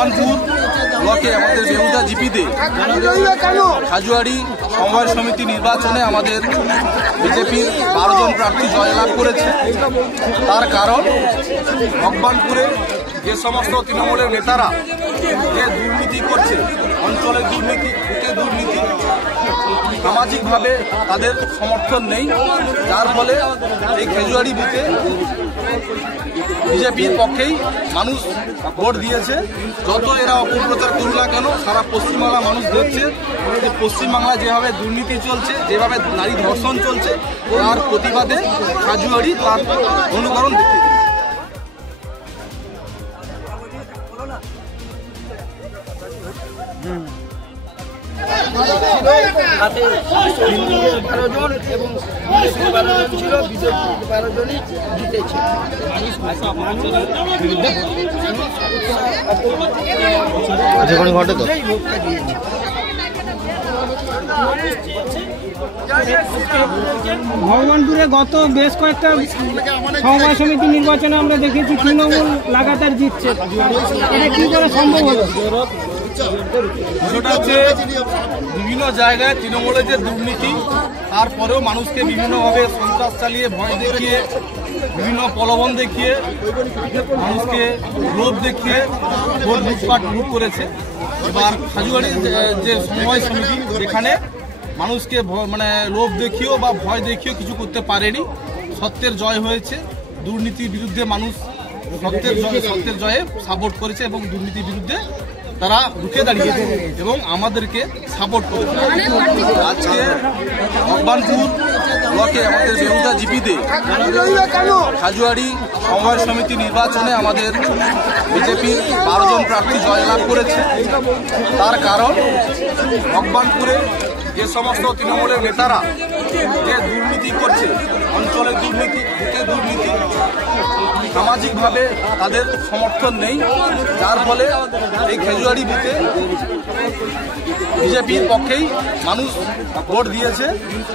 ভগবানপুর ব্লকে আমাদের বেহুদা জিপিতে হাজুয়ারি সমবায় সমিতি নির্বাচনে আমাদের বিজেপির 12 জন প্রার্থী জয়লাভ করেছে। তার কারণ ভগবানপুরে যে সমস্ত তৃণমূলের নেতারা যে দুর্নীতি করছে, অঞ্চলের দুর্নীতি, বুথে দুর্নীতি, সামাজিকভাবে তাদের সমর্থন নেই, যার ফলে এই খেজুয়ারি বুথে বিজেপির পক্ষেই মানুষ ভোট দিয়েছে। যত এরা অপপ্রচার করুক না কেন, সারা পশ্চিমবাংলা মানুষ দেখছে যে পশ্চিমবাংলায় যেভাবে দুর্নীতি চলছে, যেভাবে নারী ধর্ষণ চলছে, তার প্রতিবাদে হাজুয়ারি তার অনুকরণ দেখতে। হাতে 12 জন এবং 12 জন ছিল, বিজেপি 12 জনই জিতেছে। ভগবানপুরে গত বেশ কয়েকটা সমবায় সমিতি নির্বাচনে আমরা দেখেছি তৃণমূল লাগাতার জিতছে, এটা কি করে সম্ভব হলো? বিষয়টা হচ্ছে বিভিন্ন জায়গায় তৃণমূলের যে দুর্নীতি, তারপরেও মানুষকে বিভিন্নভাবে সন্ত্রাস চালিয়ে, ভয় দেখিয়ে, বিভিন্ন প্রলোভন দেখিয়ে, মানুষকে লোভ দেখিয়ে ভোট লুটপাট লুট করেছে। এবার হাজুয়ারির যে সমবায় সমিতি, যেখানে মানুষকে লোভ দেখিয়েও বা ভয় দেখিয়েও কিছু করতে পারেনি, সত্যের জয় হয়েছে। দুর্নীতির বিরুদ্ধে মানুষ সত্যের জয়ে সাপোর্ট করেছে এবং দুর্নীতির বিরুদ্ধে তারা রুখে দাঁড়িয়েছে এবং আমাদেরকে সাপোর্ট করেছে। আজকে ভগবানপুর ব্লকে আমাদের বেহুদা জিপিতে হাজুয়ারি সমবায় সমিতি নির্বাচনে আমাদের বিজেপির 12 জন প্রার্থী জয়লাভ করেছে। তার কারণ ভগবানপুরে যে সমস্ত তৃণমূলের নেতারা যে দুর্নীতি করছে, অঞ্চলের দুর্নীতি, বুথে দুর্নীতি, সামাজিকভাবে তাদের সমর্থন নেই, যার ফলে এই খেজুয়ারি বুথে বিজেপির পক্ষেই মানুষ ভোট দিয়েছে।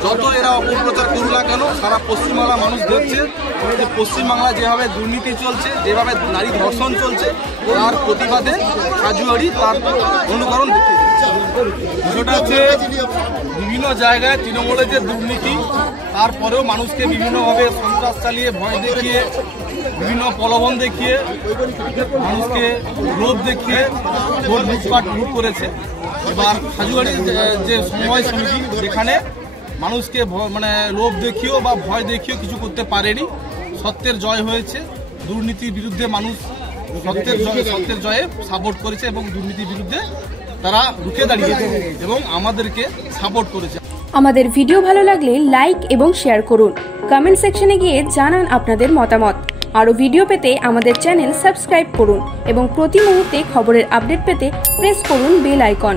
যত এরা অপপ্রচার করুক না কেন, সারা পশ্চিমবাংলা মানুষ দেখছে যে পশ্চিমবাংলায় যেভাবে দুর্নীতি চলছে, যেভাবে নারী ধর্ষণ চলছে, তার প্রতিবাদে হাজুয়ারি তার অনুকরণ দেখতে। বিষয়টা হচ্ছে বিভিন্ন জায়গায় তৃণমূলের যে দুর্নীতি, তারপরেও মানুষকে বিভিন্নভাবে সন্ত্রাস চালিয়ে, ভয় দেখিয়ে, বিভিন্ন প্রলোভন দেখিয়ে, মানুষকে লোভ দেখিয়ে ভোট লুটপাট লুট করেছে। এবার হাজুয়ারির যে সমবায় সমিতি, যেখানে মানুষকে লোভ দেখিয়েও বা ভয় দেখিয়েও কিছু করতে পারেনি, সত্যের জয় হয়েছে। দুর্নীতির বিরুদ্ধে মানুষ সত্যের জয়ে সাপোর্ট করেছে এবং দুর্নীতির বিরুদ্ধে তারা রুখে দাঁড়িয়েছে এবং আমাদেরকে সাপোর্ট করেছে। আমাদের ভিডিও ভালো লাগলে লাইক এবং শেয়ার করুন। কমেন্ট সেকশনে গিয়ে জানান আপনাদের মতামত। আরও ভিডিও পেতে আমাদের চ্যানেল সাবস্ক্রাইব করুন এবং প্রতি মুহূর্তে খবরের আপডেট পেতে প্রেস করুন বেল আইকন।